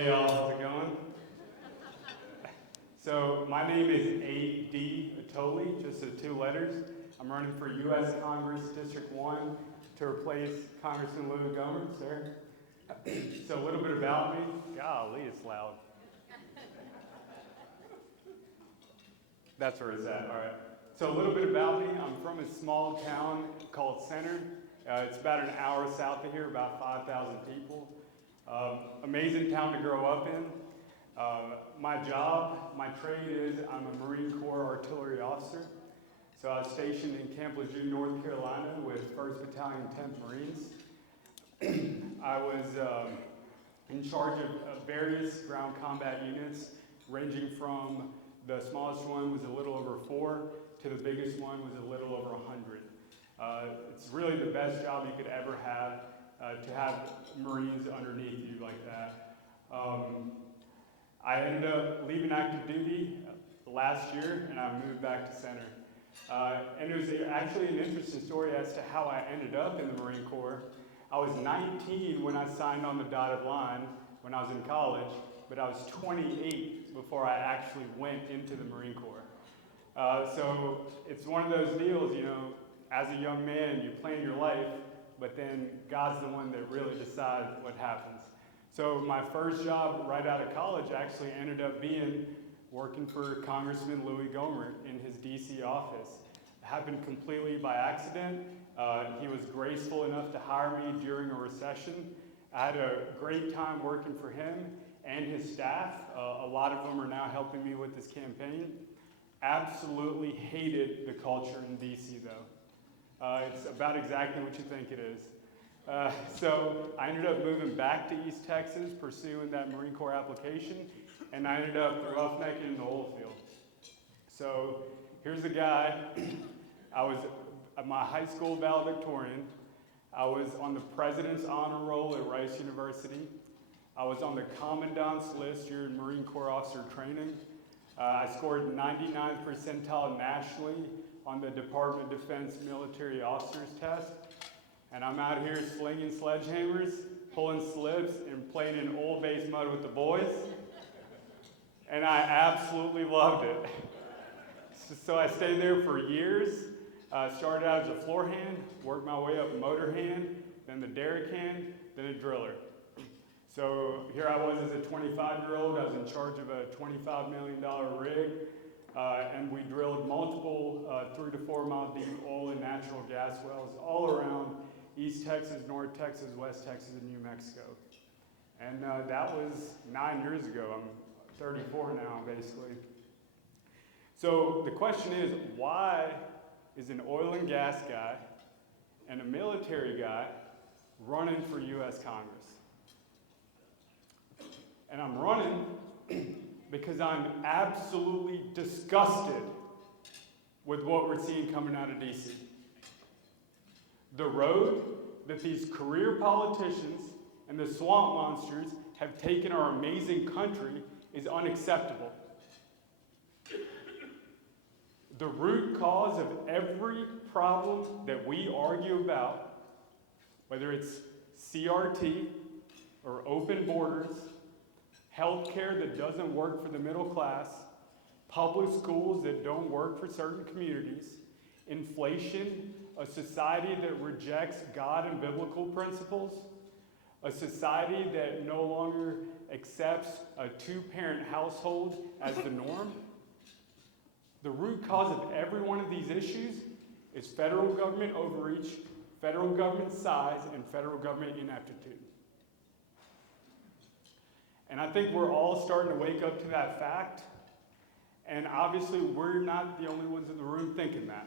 Hey y'all, how's it going? So my name is A.D. Atoli, just the two letters. I'm running for U.S. Congress District 1 to replace Congressman Louis Gohmert, sir. So a little bit about me. Golly, it's loud. That's where it's at, all right. So a little bit about me. I'm from a small town called Center. It's about an hour south of here, about 5,000 people. Amazing town to grow up in. My job, my trade is I'm a Marine Corps artillery officer. So I was stationed in Camp Lejeune, North Carolina with 1st Battalion, 10th Marines. I was in charge of various ground combat units, ranging from the smallest one was a little over 4 to the biggest one was a little over 100. It's really the best job you could ever have, to have Marines underneath you like that. I ended up leaving active duty last year, and I moved back to Center. And it was actually an interesting story as to how I ended up in the Marine Corps. I was 19 when I signed on the dotted line when I was in college, but I was 28 before I actually went into the Marine Corps. So it's one of those deals, you know, as a young man, you plan your life, but then God's the one that really decides what happens. So my first job right out of college actually ended up being working for Congressman Louis Gohmert in his DC office. It happened completely by accident. He was graceful enough to hire me during a recession. I had a great time working for him and his staff. A lot of them are now helping me with this campaign. Absolutely hated the culture in DC though. It's about exactly what you think it is. So I ended up moving back to East Texas, pursuing that Marine Corps application, and I ended up roughnecking in the oil field. So here's a guy. I was my high school valedictorian. I was on the President's Honor Roll at Rice University. I was on the Commandant's list during Marine Corps officer training. I scored 99th percentile nationally on the Department of Defense Military Officers Test. And I'm out here slinging sledgehammers, pulling slips, and playing in oil-based mud with the boys. And I absolutely loved it. So I stayed there for years. Started out as a floor hand, worked my way up motor hand, then the derrick hand, then a driller. So here I was as a 25-year-old. I was in charge of a $25 million rig. And we drilled multiple 3 to 4 mile deep oil and natural gas wells all around East Texas, North Texas, West Texas, and New Mexico. And that was 9 years ago. I'm 34 now, basically. So the question is, why is an oil and gas guy and a military guy running for U.S. Congress? And I'm running because I'm absolutely disgusted with what we're seeing coming out of DC. The road that these career politicians and the swamp monsters have taken our amazing country is unacceptable. The root cause of every problem that we argue about, whether it's CRT or open borders, healthcare that doesn't work for the middle class, public schools that don't work for certain communities, inflation, a society that rejects God and biblical principles, a society that no longer accepts a 2-parent household as the norm. The root cause of every one of these issues is federal government overreach, federal government size, and federal government ineptitude. And I think we're all starting to wake up to that fact. And obviously, we're not the only ones in the room thinking that.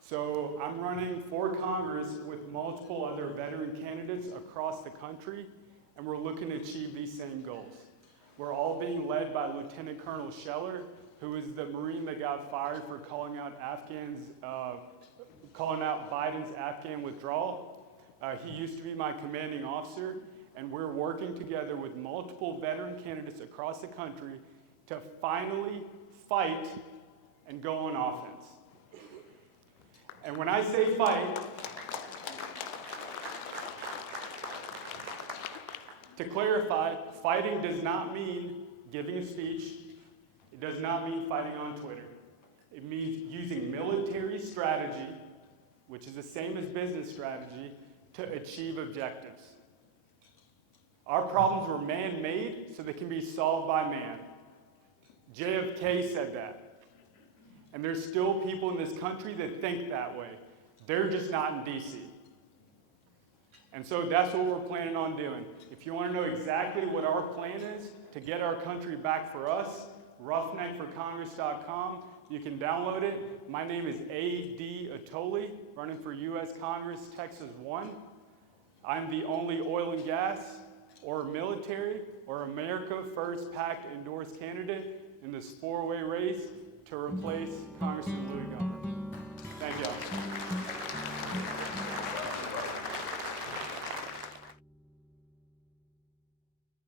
So I'm running for Congress with multiple other veteran candidates across the country, and we're looking to achieve these same goals. We're all being led by Lieutenant Colonel Scheller, who is the Marine that got fired for calling out Biden's Afghan withdrawal. He used to be my commanding officer, and we're working together with multiple veteran candidates across the country to finally fight and go on offense. And when I say fight, To clarify, fighting does not mean giving a speech. It does not mean fighting on Twitter. It means using military strategy, which is the same as business strategy, to achieve objectives. Our problems were man-made so they can be solved by man. JFK said that. And there's still people in this country that think that way. They're just not in DC. And so that's what we're planning on doing. If you want to know exactly what our plan is to get our country back for us, roughneckforcongress.com. You can download it. My name is A.D. Atoli, running for U.S. Congress, Texas 1. I'm the only oil and gas or military or America First PAC endorsed candidate in this four-way race to replace Congressman Louis Gohmert.